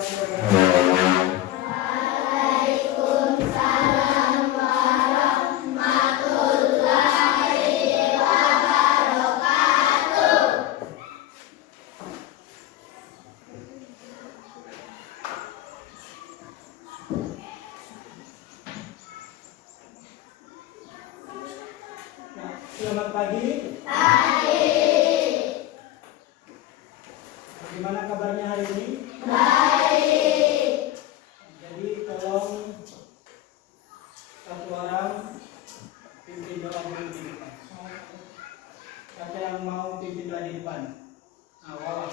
warahmatullahi wabarakatuh. Selamat pagi. Bagaimana kabarnya hari ini? Baik. Jadi tolong satu orang pimpin doa dulu di depan. Siapa yang mau pimpin doa di depan? Awal.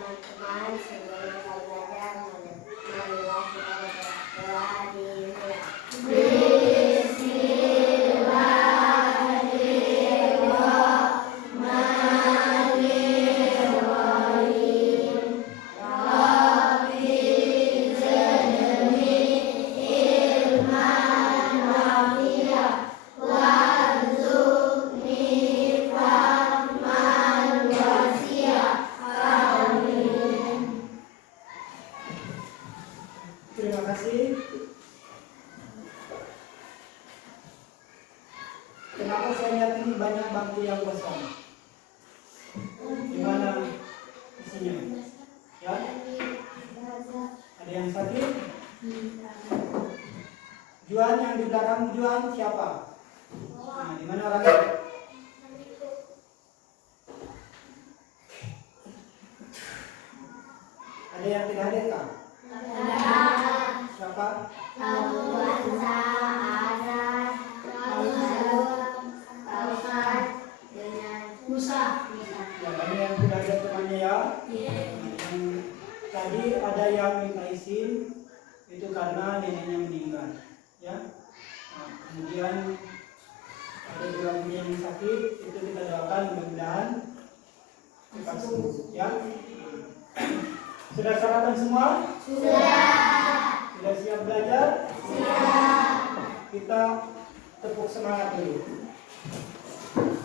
Teman-teman, sebelum kita belajar, marilah kita berdoa dimulai. Terima kasih. Kenapa saya lihat ini banyak bangku yang kosong? Gimana isinya? Ya? Ada yang sakit? Juan yang di belakang Juan siapa? Nah, di mana orangnya? Ada yang tidak hadir kah? Siapa? Ya, banyak yang tidak ada temannya ya. Tadi ada yang minta izin itu karena neneknya meninggal, ya. Nah, kemudian ada juga yang sakit itu kita doakan mudah-mudahan cepat sembuh, ya. Sudah sarapan semua? Sudah siap belajar? Kita tepuk semangat dulu.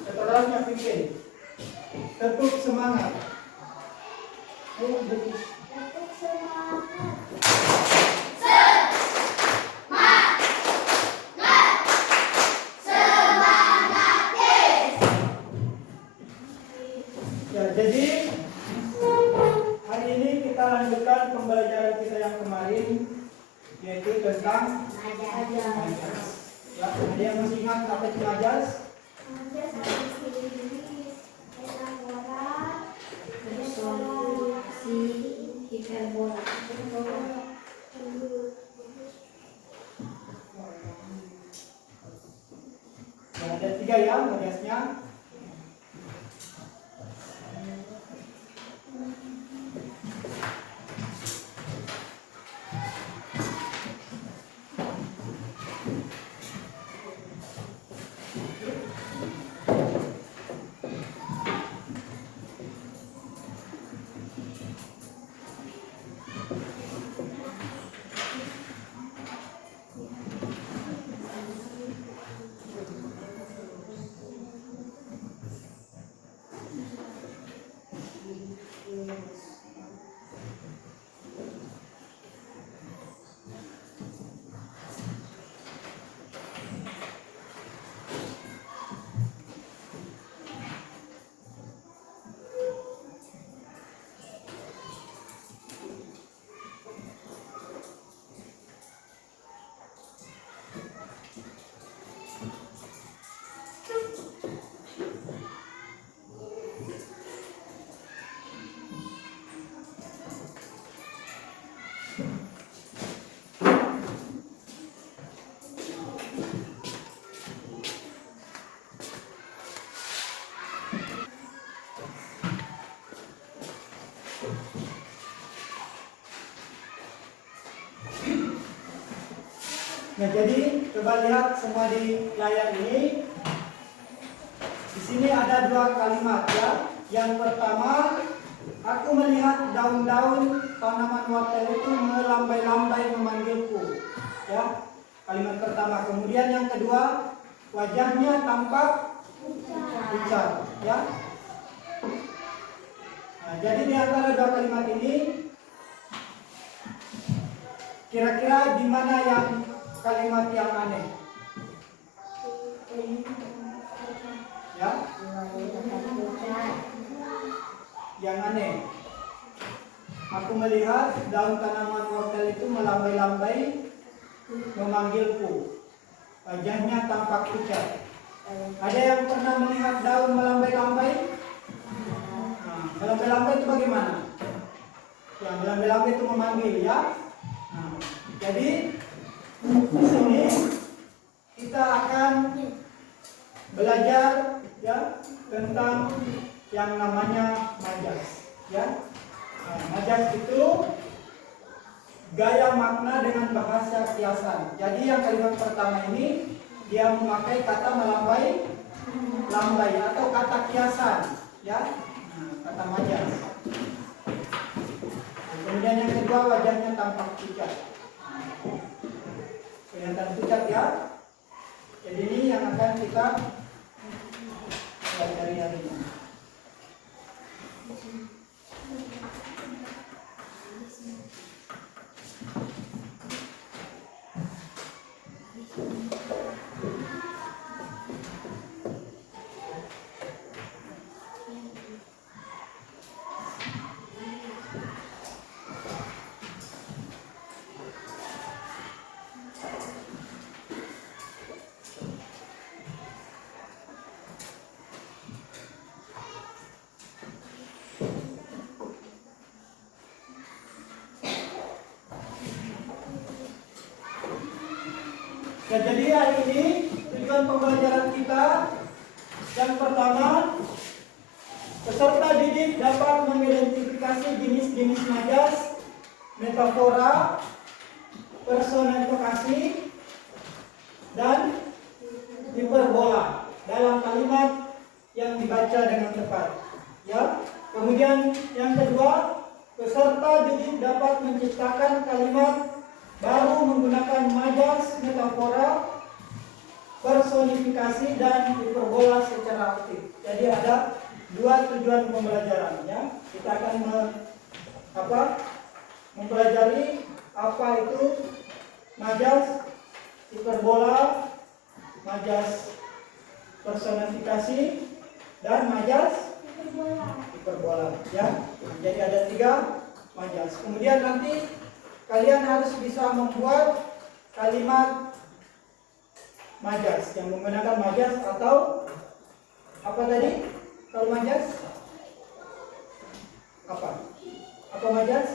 Setelahnya pimpin. Tepuk semangat. Ya, jadi hari ini kita lanjutkan pembelajaran kita yang kemarin, yaitu tentang majas. Ya, ada yang masih ingat apa itu majas? Ya, ada 3 ya majasnya. Nah, jadi coba lihat semua di layar ini. Di sini ada 2 kalimat ya. Yang pertama, aku melihat daun-daun tanaman wortel itu melambai-lambai memanggilku. Ya, kalimat pertama. Kemudian yang kedua, wajahnya tampak pucat. Ya. Nah, jadi di antara dua kalimat ini, kira-kira di mana yang kalimat yang aneh? Ya, yang aneh. Aku melihat daun tanaman wortel itu melambai-lambai memanggilku. Wajahnya tampak pucat. Ada yang pernah melihat daun melambai-lambai? Nah, melambai-lambai itu bagaimana? Ya, melambai-lambai itu memanggil, ya. Nah, jadi di sini kita akan belajar, ya, tentang yang namanya majas, ya. Nah, majas itu gaya makna dengan bahasa kiasan. Jadi yang kalimat pertama ini dia memakai kata melambai-lambai atau kata kiasan, ya. Nah, kata majas. Nah, kemudian yang kedua, wajahnya tampak pucat. Kelihatan pucat, ya. Jadi ini yang akan kita pelajari hari ini. Ya, jadi hari ini tujuan pembelajaran kita yang pertama, peserta didik dapat mengidentifikasi jenis-jenis majas, metafora, personifikasi, dan hiperbola dalam kalimat yang dibaca dengan tepat. Ya. Kemudian yang kedua, peserta didik dapat menciptakan kalimat baru menggunakan majas, metafora, personifikasi, dan hiperbola secara aktif. Jadi ada dua tujuan pembelajaran, ya. Kita akan mempelajari apa itu majas, hiperbola, majas personifikasi, dan majas hiperbola, ya. Jadi ada 3 majas. Kemudian nanti kalian harus bisa membuat kalimat majas yang menggunakan majas atau apa tadi? Kalau majas apa? Apa majas?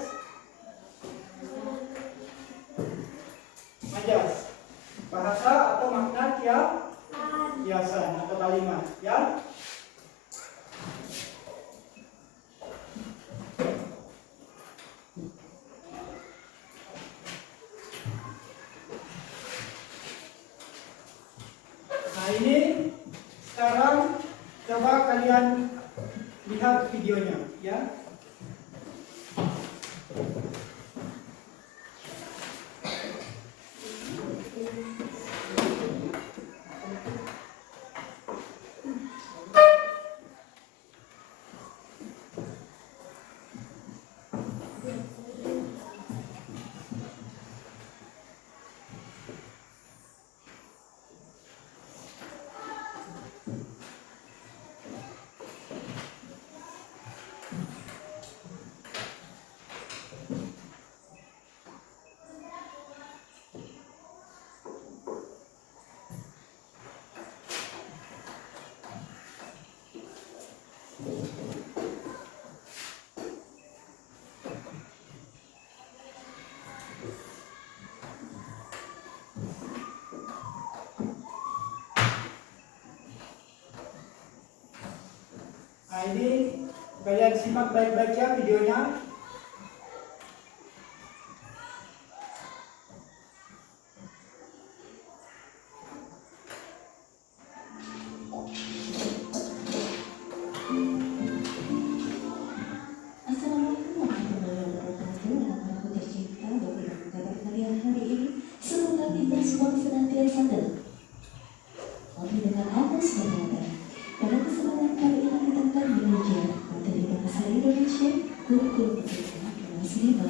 Majas bahasa atau makna kiasan atau kalimat, ya. Nah, ini sekarang coba kalian lihat videonya, ya. Nah, ini kalian simak baik-baik ya videonya. Assalamualaikum warahmatullahi wabarakatuh. Anak-anakku tercinta, Bapak Ibu yang pertama kelas 5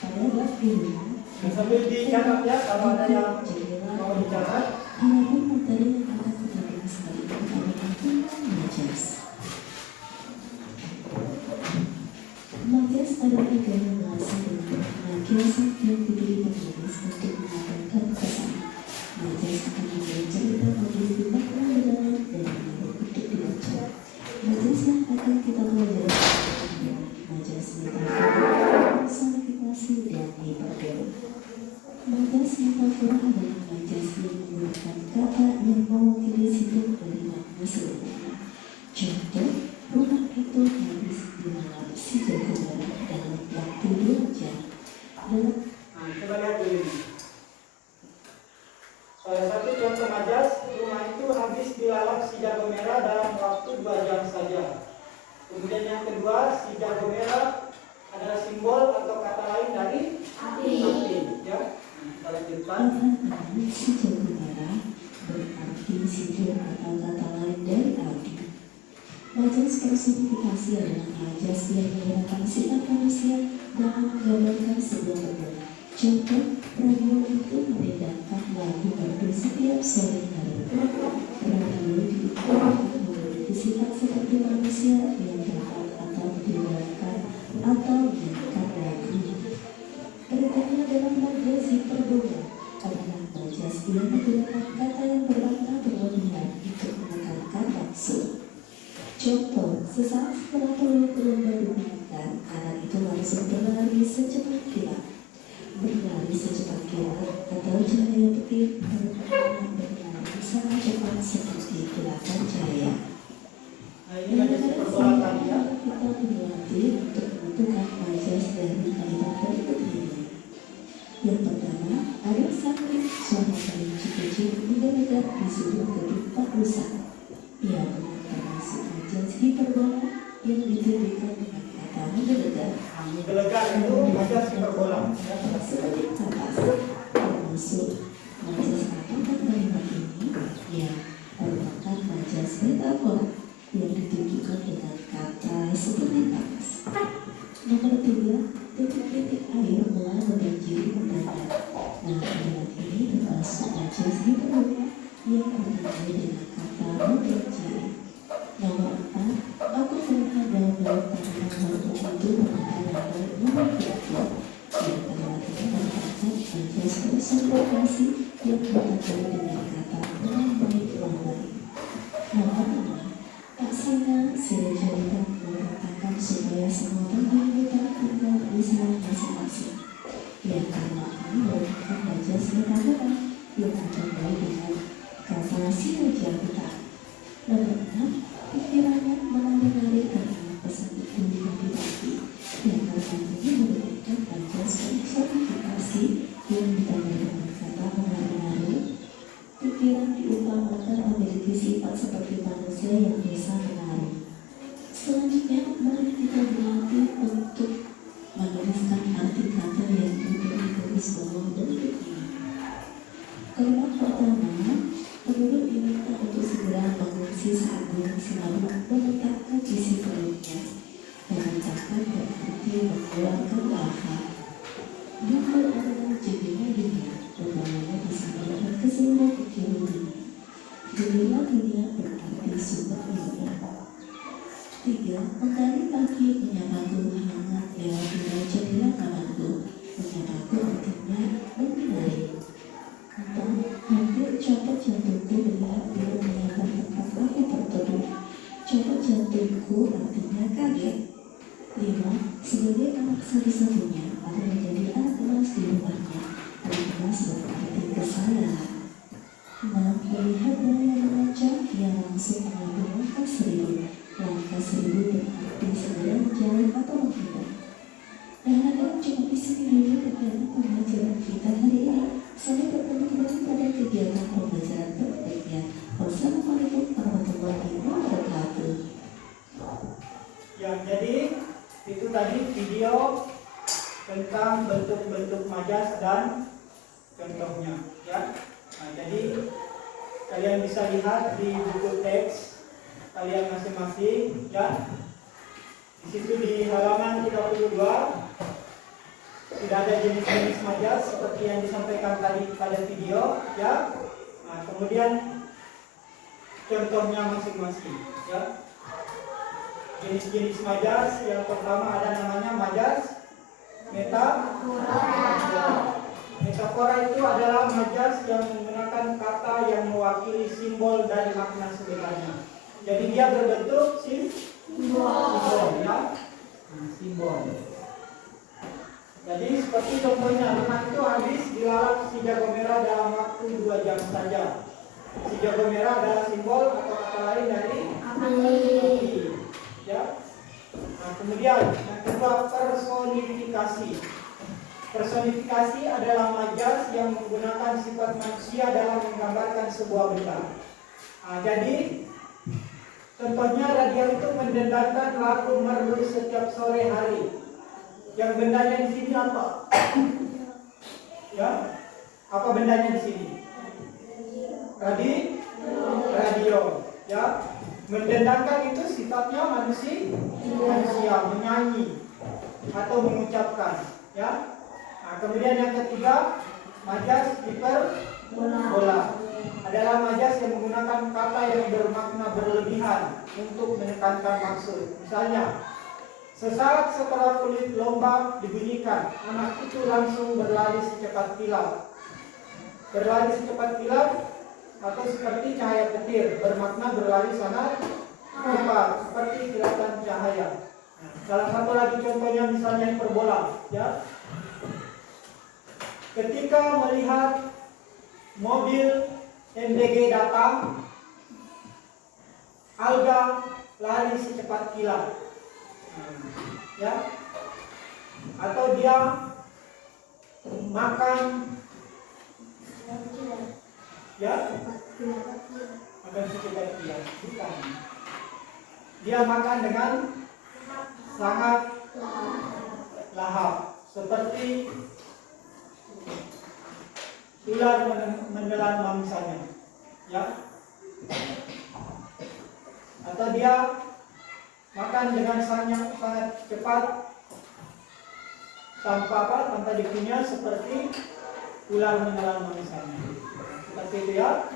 pada bab 2. Sambil dicatat ya, kalau ada yang mau dicatat. Adapun materi yang akan kita bahas kali ini adalah tentang majas. Majas adalah gaya bahasa dengan pelampiasan yang diberi penulis untuk menyampaikan pesan. Majas akan membuat cerita menjadi makna mendalam dan menarik untuk dibaca. Majas yang akan kita pelajari adalah majas metafora, personifikasi, dan hiperbola. Majas metafora adalah majas yang menggunakan kata yang mewakili simbol dari makna sebenarnya. Contoh, rumah itu habis dilalap si jago merah dalam waktu 2 jam. Nah, coba lihat dulu ini. Salah satu contoh majas, rumah itu habis dilalap si jago merah dalam waktu 2 jam saja. Kemudian yang kedua, si jago merah adalah simbol atau kata lain dari api. Ya, kita lanjutkan. Perkataan si jago merah berarti simbol atau kata lain dari api. Majas personifikasi adalah majas yang menggunakan sifat manusia dalam menggambarkan sebuah benda. Contoh, radio itu membedakan lagu merdu setiap sore hari. Radio diukur memiliki sifat seperti manusia yang dapat atau mendengarkan atau mendengarkan lagu. Berikutnya dalam majas hiperbola adalah majas yang menggunakan kata yang bermakna berlebihan untuk menekankan maksud. Contoh, sesaat setelah telur baru dimakan, anak itu langsung berlari secepat kilat. Berlari secepat kilat atau cahaya petir bermakna berlari sangat cepat seperti kilatan cahaya. Nah, ini majas hiperbola tadi ya. Kita berlatih untuk menentukan majas dari kalimat berikut ini. Yang pertama, ada sakit suara paling cicit mendengar di sebuah gedung tak rusak. Ia termasuk majas hiperbola yang ditujukan dengan kata menggelegar. Menggelegar itu majas hiperbola. Ya. Seperti atas, termasuk majas kata kalimat ini yang merupakan majas metafora yang ditujukan dengan kata seperti atas. Nomor 3, titik-titik air mulai membanjiri mendadak. Nah, kalimat ini termasuk majas hiperbola yang dimulai dengan kata membanjiri. Nomor 4, aku melihat daun-daun tanaman baru itu mengenai nomor 7. Yang kalimat ini merupakan majas personifikasi yang ditandai dengan kata melambai-lambai. Nomor 5, tak sehingga sejauh mengatakan supaya semua pemain kita tinggal di sana masing-masing. Yang kalimat ini merupakan majas metafora yang ditandai dengan kata sinergi kita. Nomor 6, pikirannya menarik karena pesan itu dibagi-bagi. Yang kalimat ini merupakan majas personifikasi yang ditandai dengan kata menarik. Pikiran diumpamakan memiliki sifat seperti manusia yang bisa menarik. Selanjutnya, mari kita berlatih untuk menuliskan arti kata yang diberi garis bawah berikut ini. Kalimat pertama, penduduk diminta untuk segera mengungsi saat gunung Semeru menekan isi perutnya. Menekan berarti mengeluarkan lava. Bumi adalah jendela dunia, umpamanya bisa melihat ke seluruh penjuru dunia. Jendela dunia berarti sumber dunia. 3, mentari pagi menyapaku hangat lewat tirai jendela kamarku. Menyapaku artinya menyinari. 4, hampir copot jantungku melihat dia menyapa tempat aku berteduh. Copot jantungku artinya kaget. 5, sebagai anak satu-satunya atau menjadi anak kelas di rumahnya. Anak kelas berarti kesalahan. 6, melihat buaya mengancam, ia langsung mengambil langkah 1000. Langkah 1000 berarti segera menjauh atau menghindar. Nah, cuma di sini dulu kegiatan pembelajaran kita hari ini. Sampai bertemu kembali pada kegiatan pembelajaran berikutnya. Wassalamualaikum warahmatullahi wabarakatuh. Ya, jadi itu tadi video tentang bentuk-bentuk majas dan contohnya. Ya, nah, jadi kalian bisa lihat di buku teks kalian masing-masing. Ya, Di situ di halaman 32 tidak ada jenis-jenis majas seperti yang disampaikan tadi pada video, ya. Nah, kemudian contohnya masing-masing, ya. Jenis-jenis majas yang pertama ada namanya majas metafora. Metafora itu adalah majas yang menggunakan kata yang mewakili simbol dari makna sebenarnya. Jadi dia berbentuk simbol, ya. Nah, simbol. Jadi seperti contohnya, teman itu habis dilalap si jago merah dalam waktu 2 jam saja. Si jago merah adalah simbol atau kata lain dari api. Ya. Nah, kemudian yang kedua, personifikasi. Personifikasi adalah majas yang menggunakan sifat manusia dalam menggambarkan sebuah benda. Nah, jadi contohnya radio itu mendendangkan lagu merdu setiap sore hari. Yang bendanya di sini apa? Ya, apa bendanya di sini? Radio. Ya, mendendangkan itu sifatnya manusia menyanyi atau mengucapkan. Ya. Nah, kemudian yang ketiga, majas hiperbola adalah majas yang menggunakan kata yang bermakna berlebihan untuk menekankan maksud. Misalnya, sesaat setelah kulit lomba dibunyikan, anak itu langsung berlari secepat kilat. Berlari secepat kilat atau seperti cahaya petir, bermakna berlari sangat cepat, seperti kilatan cahaya. Nah, salah satu lagi contohnya misalnya hiperbola, ya. Ketika melihat mobil MBG datang, Alga lari secepat kilat. Ya, atau dia makan, ya, makan secepat kilat, bukan. Dia makan dengan sangat lahap, seperti ular menelan mangsanya, ya. Atau dia makan dengan sangat cepat tanpa dikunyah, seperti ular menelan mangsanya. Seperti itu, ya.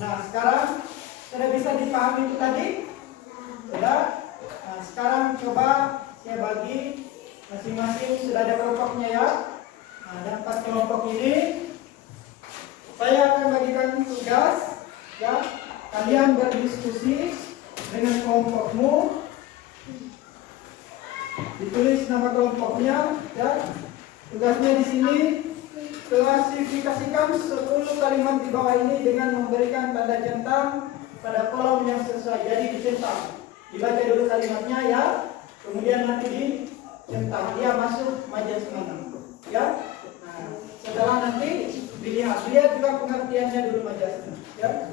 Nah, sekarang sudah bisa dipahami itu tadi? Sudah? Nah, sekarang coba saya bagi masing-masing, sudah ada kelompoknya, ya. Nah, ada 4 kelompok ini. Saya akan bagikan tugas, ya. Kalian berdiskusi dengan kelompokmu. Ditulis nama kelompoknya, ya. Tugasnya di sini, klasifikasikan 10 kalimat di bawah ini dengan memberikan tanda centang pada kolom yang sesuai. Jadi dicentang, dibaca dulu kalimatnya, ya. Kemudian nanti dicentang, dia masuk majas mana, ya. Nah, setelah nanti lihat juga pengertiannya dulu majasnya, ya.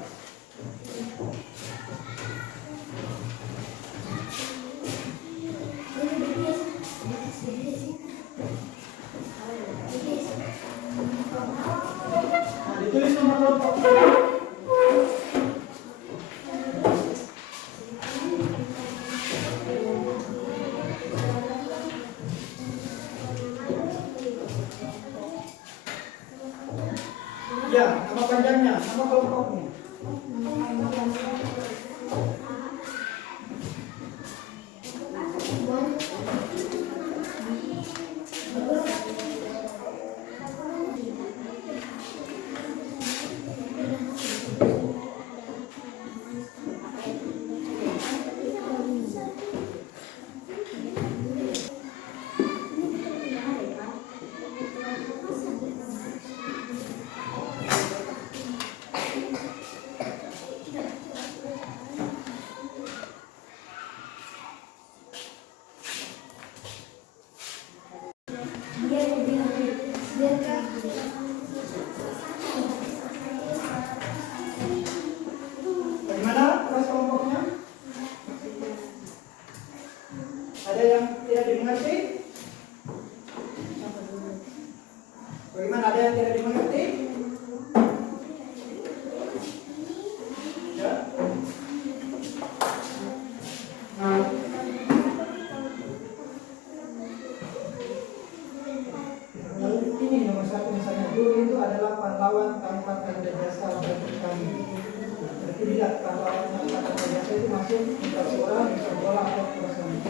Nah, ditulis nomor kelompok. Ya, nama panjangnya, nama kelompokmu. Bagaimana kelas kelompoknya? Ada yang tidak dimengerti? Bagaimana, ada yang tidak dimengerti? Ya. Nah, guru itu adalah pahlawan tanpa tanda jasa bagi kami. Berarti tidak pahlawan tanpa tanda jasa itu masuk Intasora, Insabola atau Kurasana.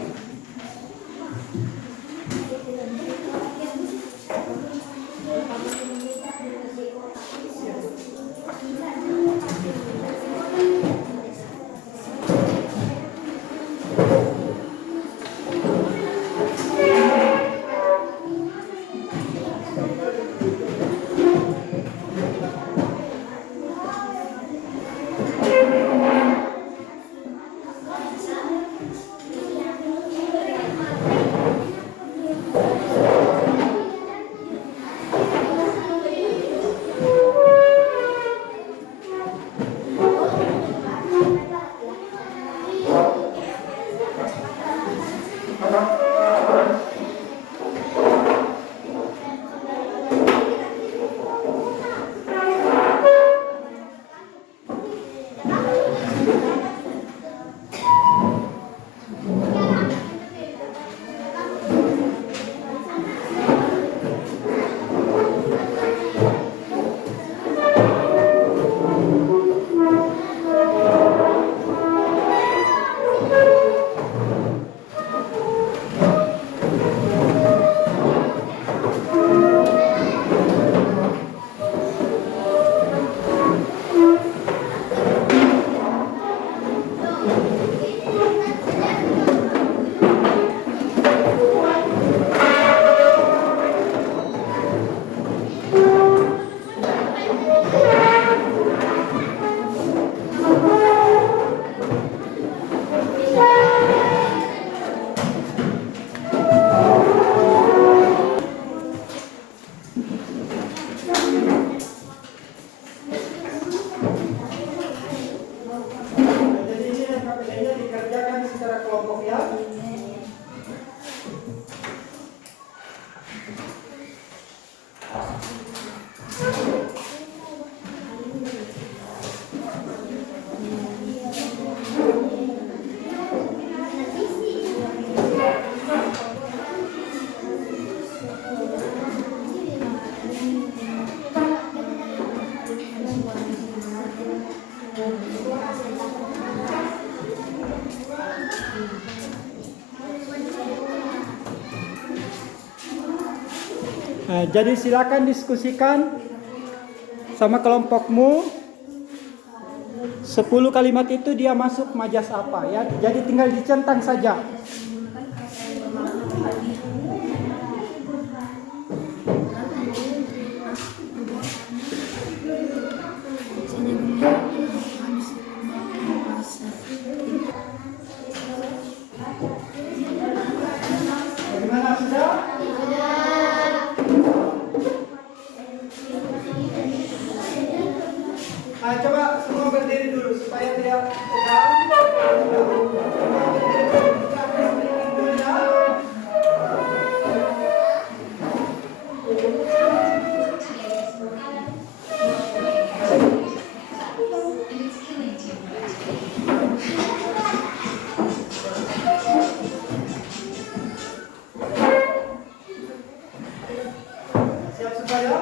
Nah, jadi silakan diskusikan sama kelompokmu. 10 kalimat itu dia masuk majas apa ya. Jadi tinggal dicentang saja. Bagaimana, sudah? Coba semua berdiri dulu supaya tidak tegang. Siap supaya?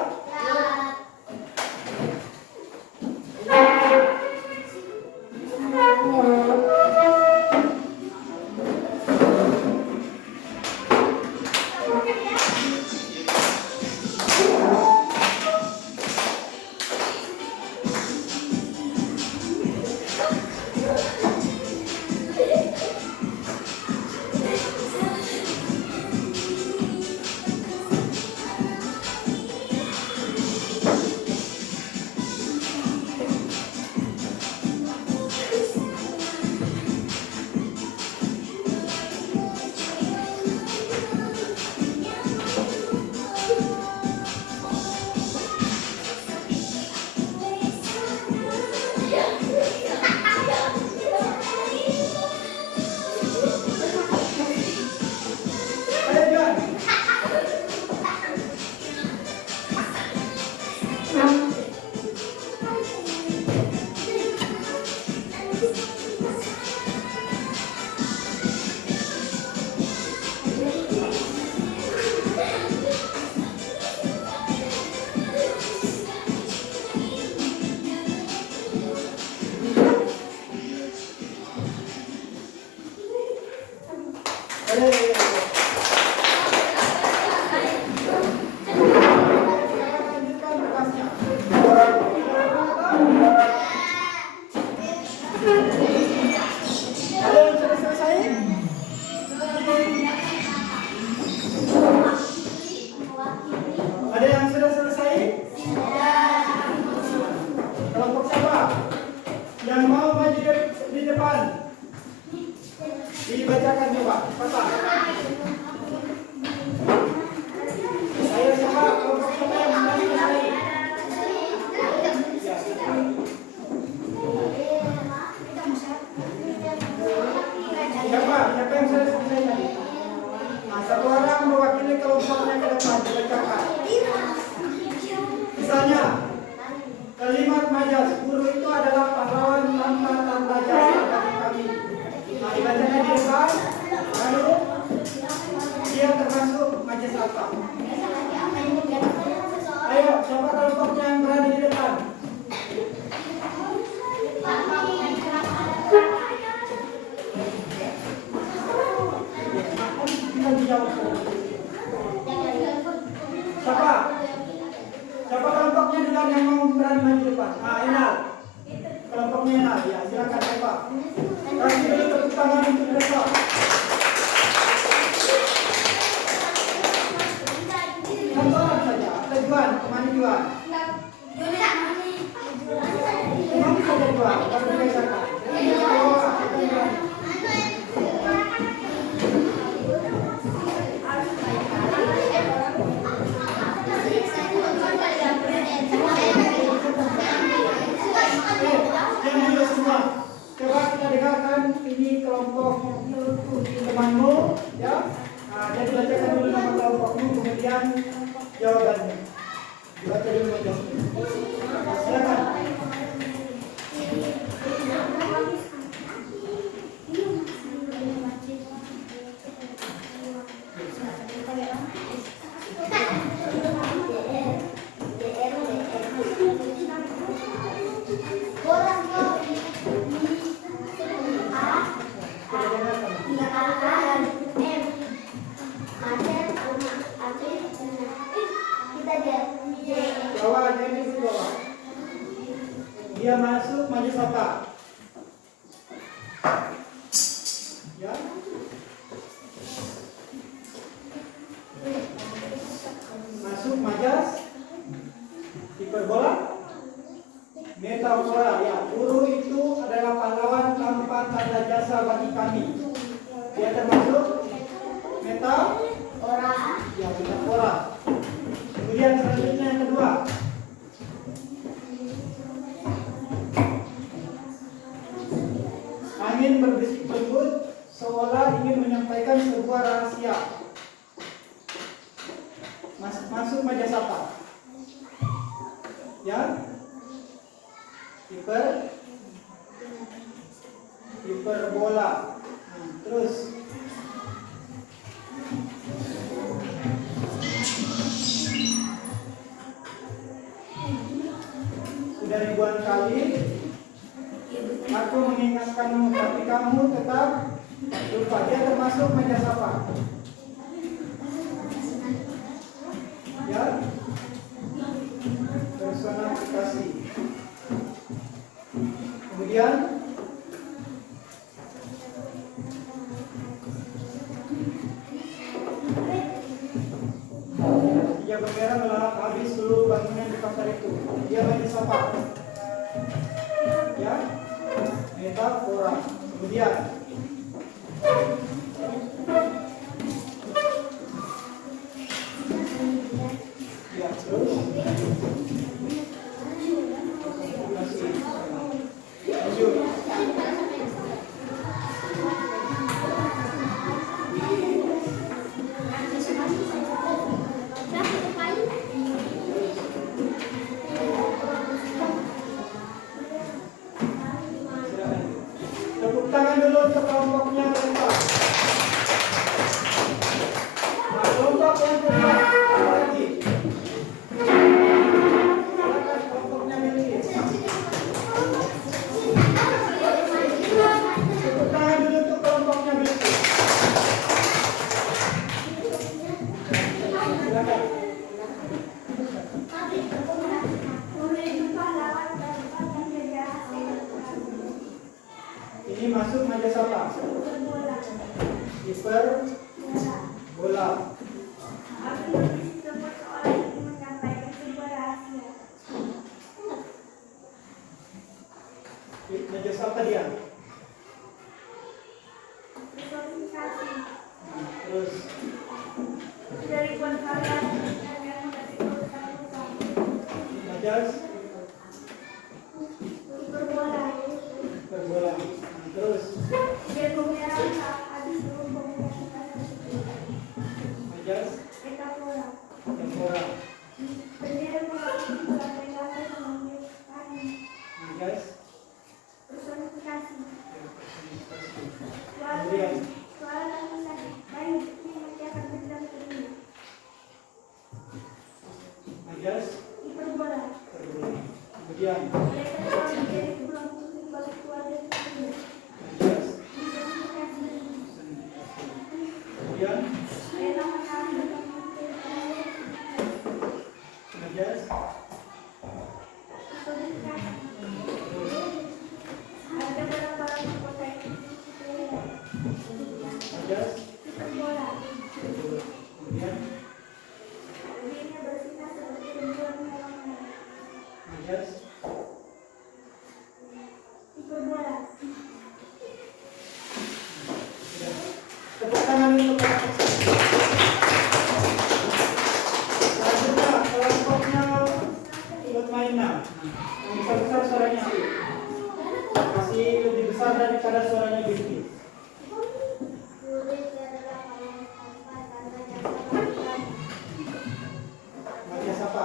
Intan yang mau berani maju depan? Ah, Enal. Kelompoknya Enal, ya silakan Pak. Kasih dulu tepuk tangan untuk mereka. Contoh saja, ada Juan, kemana Juan? Kemana saja Juan? Baru dibacakan. Coba kita dengarkan ini kelompok temanmu, ya. Nah, jadi bacakan dulu nama kelompokmu, kemudian jawabannya. Baca dulu jawabannya. Silakan. Bawah, jadi di bawah. Dia masuk maju sapa. Ya. Masuk majas. Hiperbola. Metafora, ya. Guru itu adalah pahlawan tanpa tanda jasa bagi kami. Dia termasuk metafora. Ya, metafora. Kemudian selanjutnya yang kedua. Angin berbisik-berbut seolah ingin menyampaikan sebuah rahasia. Masuk majas apa? Ya. Hiperbola. Nah, terus sudah ribuan kali aku mengingatkanmu, tapi kamu tetap lupa. Dia termasuk majas apa? Ya, personifikasi. Kemudian dia bendera melalap habis seluruh bangunan di pasar itu. Dia majas apa? Ya, metafora. Kemudian ya, terus lanjut. Tepuk tangan dulu untuk kelompoknya mereka. Nah, kelompok yang kedua apa lagi? Silakan kelompoknya miliki. Tepuk tangan dulu untuk kelompoknya miliki. Silakan. Ini masuk majas apa? Hiperbola. Majas apa dia? Terus majas hiperbola. Terus majas metafora. Majas personifikasi. Kemudian majas hiperbola. Kemudian majas Yes. Tepuk tangan untuk kelompok satu. Selanjutnya kelompoknya buat mainan. Yang besar-besar suaranya. Masih lebih besar daripada suaranya Bilqis. Matias apa?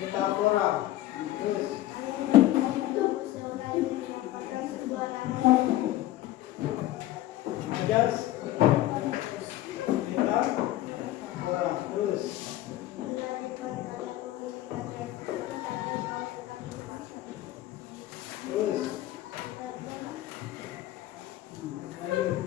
Metafora. Terus. Ajas. Metafora. Terus. Terus. Lanjut.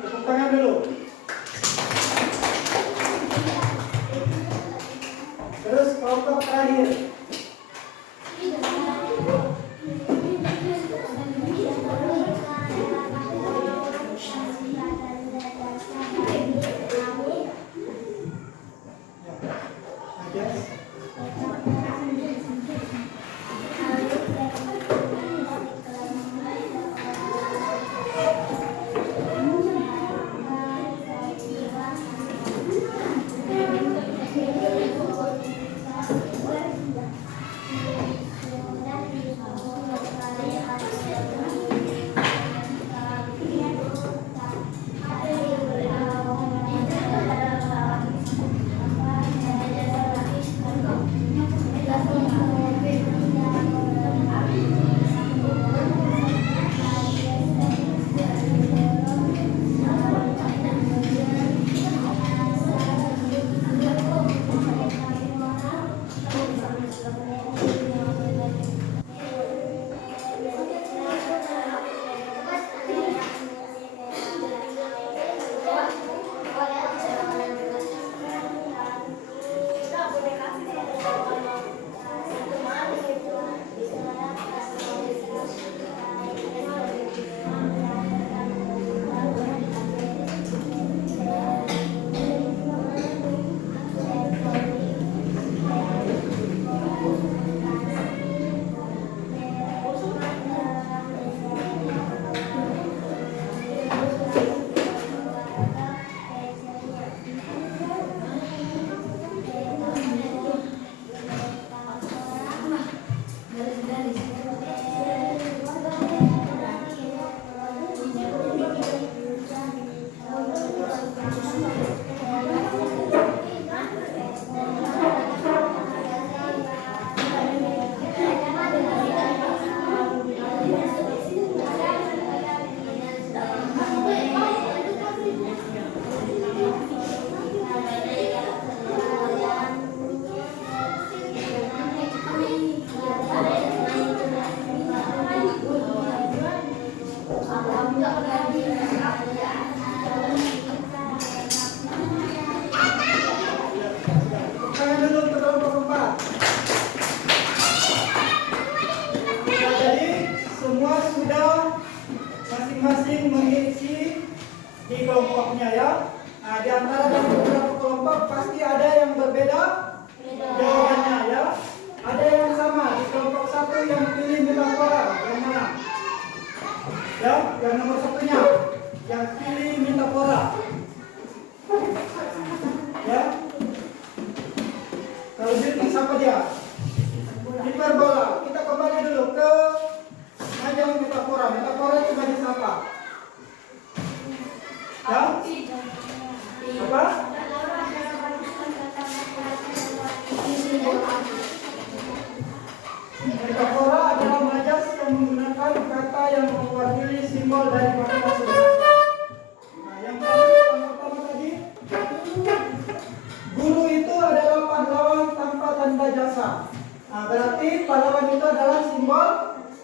Tepuk tangan dulu. Terus kelompok terakhir. Ajas. masing-masing mengisi di kelompoknya ya. Nah, di antara dari beberapa kelompok pasti ada yang berbeda jawabannya ya. Ada yang sama di kelompok satu yang pilih metafora, yang mana? Ya, yang nomor satunya yang pilih metafora. Ya. Kalau Bilqis apa dia? Hiperbola. Kita kembali dulu ke majang metafora. Metafora itu jenis apa? Ya? Apa? Metafora adalah majas yang menggunakan kata yang mewakili simbol dari masing-masing. Nah, yang pertama tadi, guru itu adalah pahlawan tanpa tanda jasa. Nah, berarti pahlawan itu adalah simbol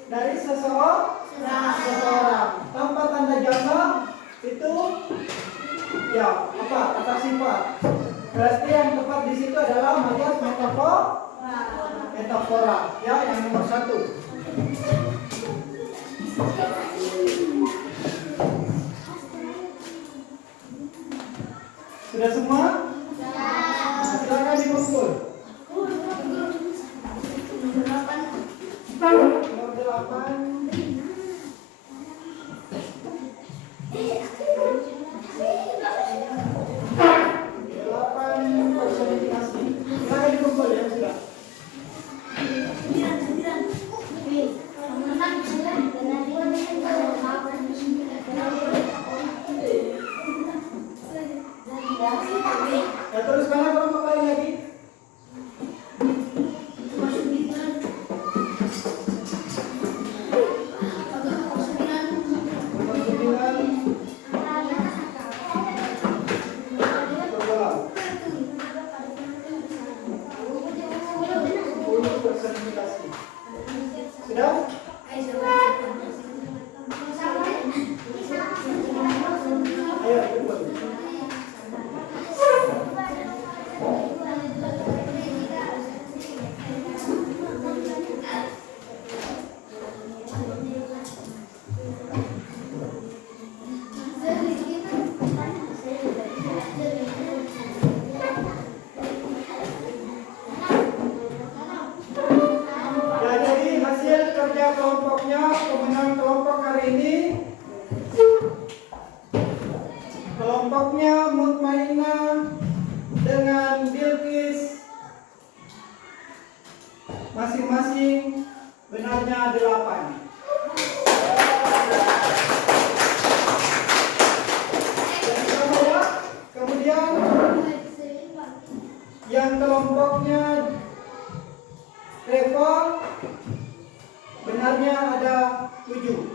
dari seseorang. Tanpa tanda jasa itu ya apa? Kata sifat. Berarti yang tepat di situ adalah majas metafora. Ya, yang nomor satu. Sudah semua? Nah, silakan dikumpul. Nomor 8. Personifikasi. Silakan dikumpul ya sudah. Ya, terus mana kelompok lain lagi? Sudah? Ayo, kumpul. Kelompoknya pemenang kelompok hari ini kelompoknya Mutmainah dengan Bilqis masing-masing benarnya 8. Kemudian yang kelompoknya Reva benarnya ada 7.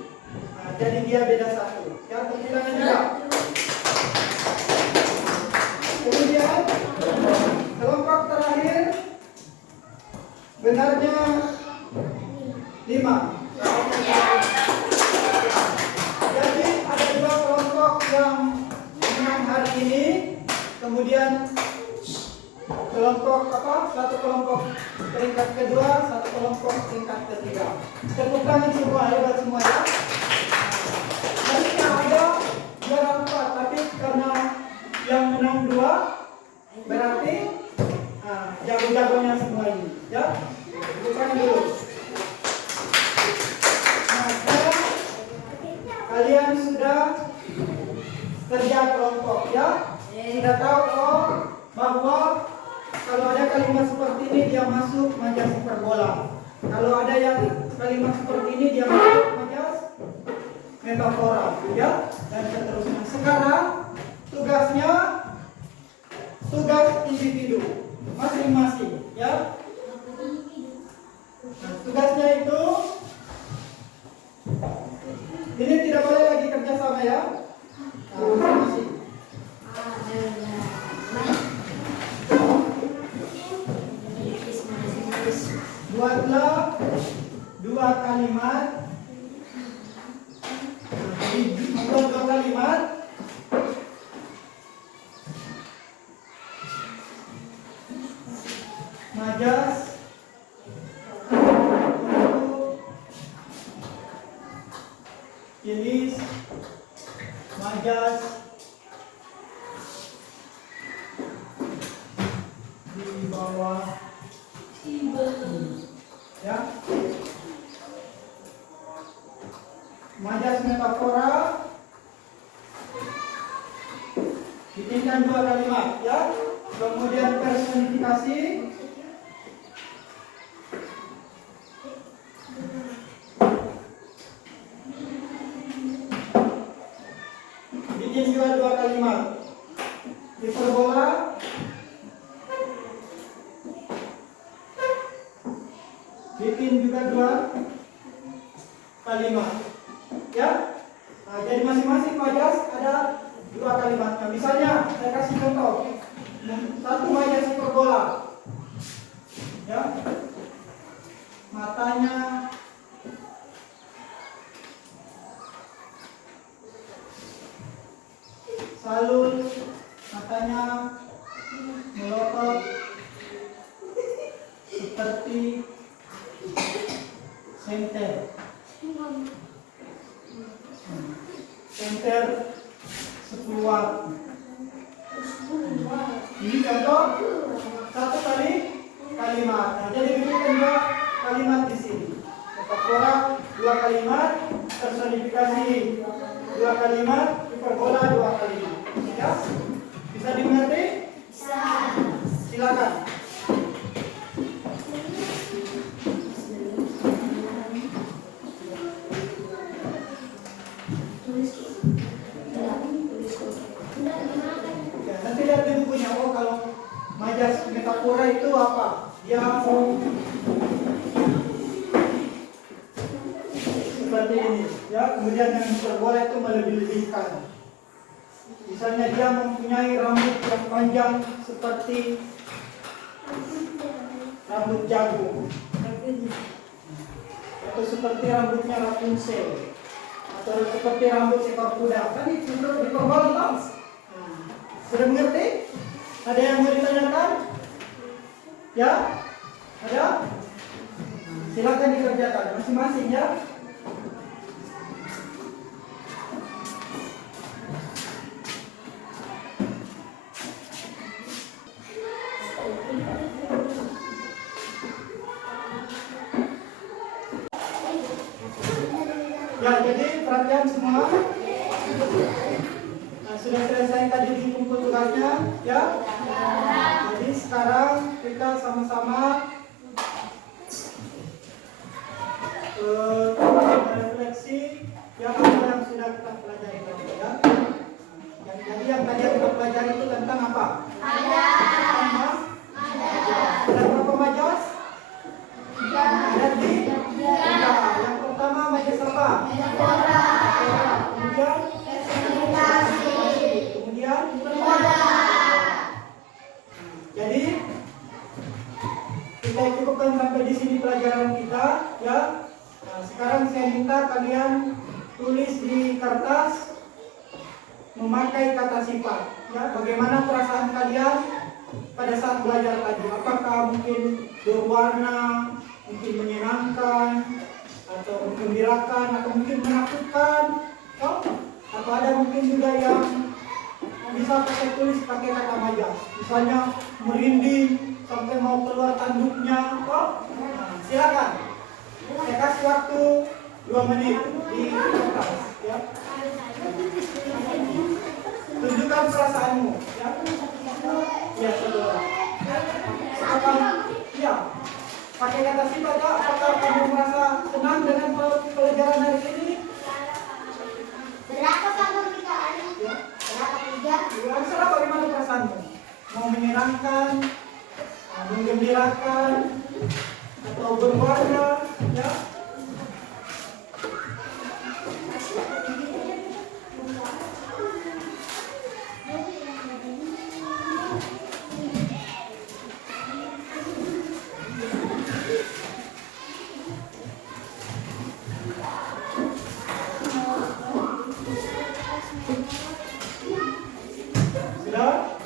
Nah, jadi dia beda 1. Ya, tepuk tangan juga. Kemudian kelompok terakhir benarnya 5. Jadi ada 2 kelompok yang menang hari ini. Kemudian kelompok apa? Satu kelompok peringkat kedua, satu kelompok peringkat ketiga. Tepuk tangan semua, hebat semua ya. Harusnya ada juara 4, tapi karena yang menang 2, berarti jago-jagonya semua ini. Ya, tepuk tangan dulu. Nah, sekarang kalian sudah kerja kelompok ya. Sudah tahu bahwa kalau ada kalimat seperti ini dia masuk majas hiperbola. Kalau ada yang kalimat seperti ini dia masuk majas metafora, ya, dan seterusnya. Sekarang tugasnya tugas individu masing-masing, ya. Nah, tugasnya itu ini tidak boleh lagi kerjasama ya. Nah, masing-masing. Buatlah 2 kalimat. Membuat 2 kalimat. Majas untuk ini tulis majas di bawah ya. Majas metafora bikinkan 2 kalimat ya. Kemudian personifikasi bikin juga 2 kalimat. Hiperbola bikin juga 2 kalimat ya. Nah, jadi masing-masing majas ada 2 kalimat. Nah, misalnya saya kasih contoh. 1 majas hiperbola ya. Matanya salur, matanya melotot seperti senter. Senter 10 watt. Ini contoh 1 kali kalimat. Nah, jadi bikinkan 2 kalimat di sini. Metafora 2 kalimat, personifikasi 2 kalimat, hiperbola 2 kalimat. Ya? Bisa dimengerti? Bisa. Silakan. Ya, nanti lihat di bukunya. Oh, kalau majas metafora itu apa? Dia seperti ini ya. Kemudian yang hiperbola itu melebih-lebihkan. Misalnya dia mempunyai rambut yang panjang seperti rambut jagung, atau seperti rambutnya Rapunzel, atau seperti rambut seekor kuda. Kan itu hiperbola toh? Sudah mengerti? Ada yang mau ditanyakan? Ya? Ada? Silakan dikerjakan masing-masing ya. Ya, jadi perhatian semua. Nah, sudah selesai tadi dikumpul tugasnya, ya? Jadi sekarang kita sama-sama refleksi yang apa yang sudah kita pelajari tadi, ya. Jadi yang tadi yang kita pelajari itu tentang apa? Majas. Ada berapa majas? Ada 3. Yang pertama majas apa? Kemudian jadi kita cukupkan sampai di sini pelajaran kita ya. Nah, sekarang saya minta kalian tulis di kertas memakai kata sifat ya. Bagaimana perasaan kalian pada saat belajar tadi? Apakah mungkin berwarna, mungkin menyenangkan, atau menggembirakan, atau mungkin menakutkan, atau ada mungkin juga yang bisa pakai tulis pakai kata majas, misalnya merinding sampai mau keluar tanduknya. Silakan, saya kasih waktu 2 menit di kertas ya. Tunjukkan perasaanmu ya. Ya, saudara. Ya, pakai kata sifat ya. Apakah kamu merasa senang dengan pelajaran hari ini? Berapa kamu kita hari? Ya. Berapa 3? Terserah bagaimana perasaanmu. Mau menyenangkan, menggembirakan, atau berwarna, ya. Sudah?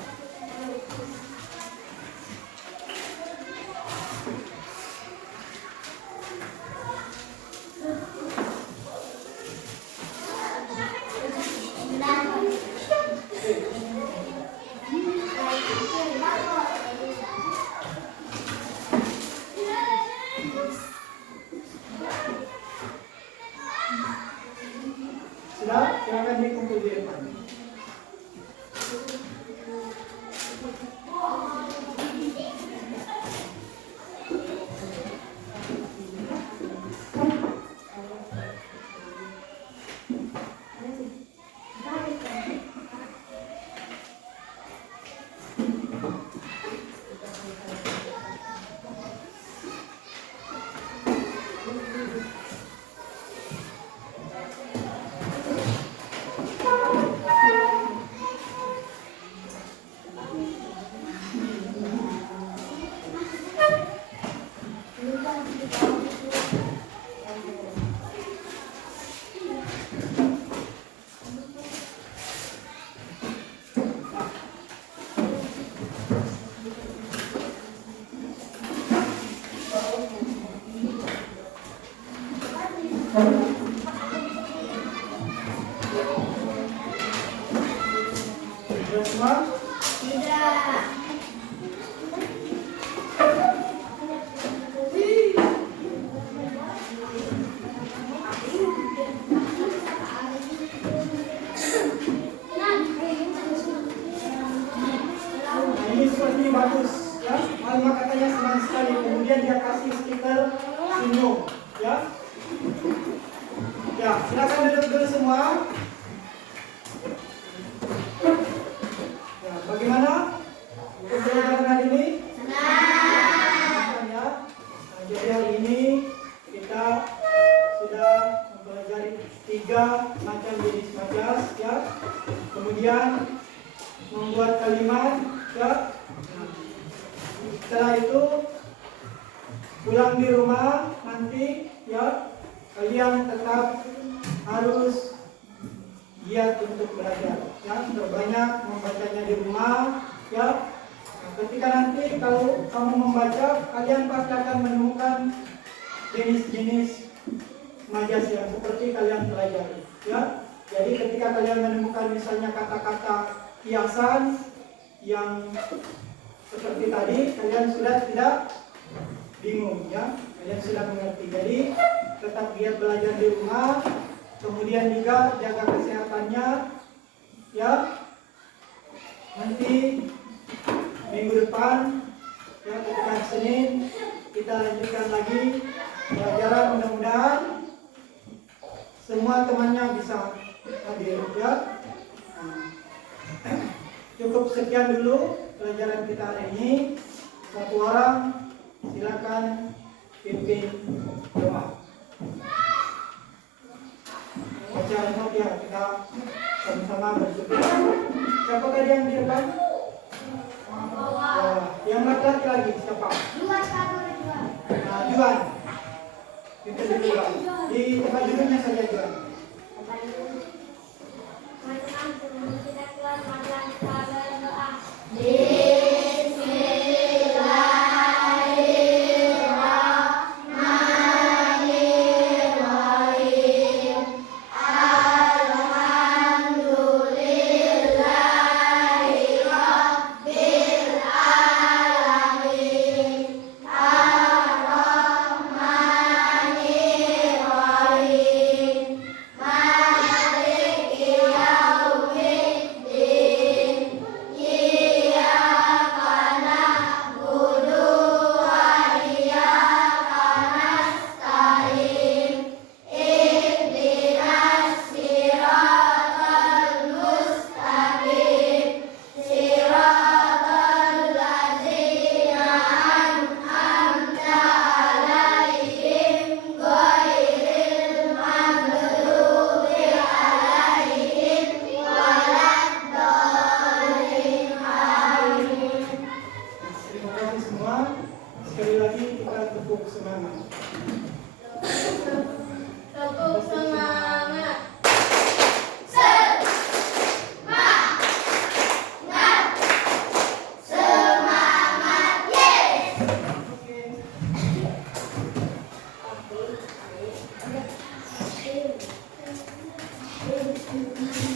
Sudah, silakan dikumpul di depan. Sudah semua? Tidak. Nah, ini seperti bagus, ya. Alma katanya senang sekali. Kemudian dia kasih stiker senyum, ya. Ya, silakan duduk dulu semua. Ya, bagaimana untuk pelajaran hari ini? Senang. Ya. Nah, jadi hari ini kita sudah mempelajari 3 macam jenis majas, ya. Kemudian membuat kalimat, ya. Setelah itu pulang di rumah nanti, ya, kalian tetap harus giat untuk belajar, ya. Terbanyak membacanya di rumah, ya. Nah, ketika nanti kalau kamu membaca, kalian pasti akan menemukan jenis-jenis majas yang seperti kalian pelajari, ya. Jadi ketika kalian menemukan misalnya kata-kata hiasan yang seperti tadi, kalian sudah tidak bingung, ya. Kalian sudah mengerti. Jadi tetap giat belajar di rumah, kemudian juga jaga kesehatannya, ya. Nanti minggu depan, ya, ketika Senin kita lanjutkan lagi pelajaran. Mudah-mudahan semua temannya bisa hadir, ya. Nah, cukup sekian dulu pelajaran kita hari ini. Satu orang silakan pimpin doa. Baca Al-Fatihah, kita sama-sama bersyukur. Siapa tadi yang di depan? Yang laki-laki lagi siapa? Nah, Juan. Kita dulu di tempat duduknya saja Juan. Sekali lagi kita tepuk semangat. Tepuk semangat. Semangat, yes. Oke.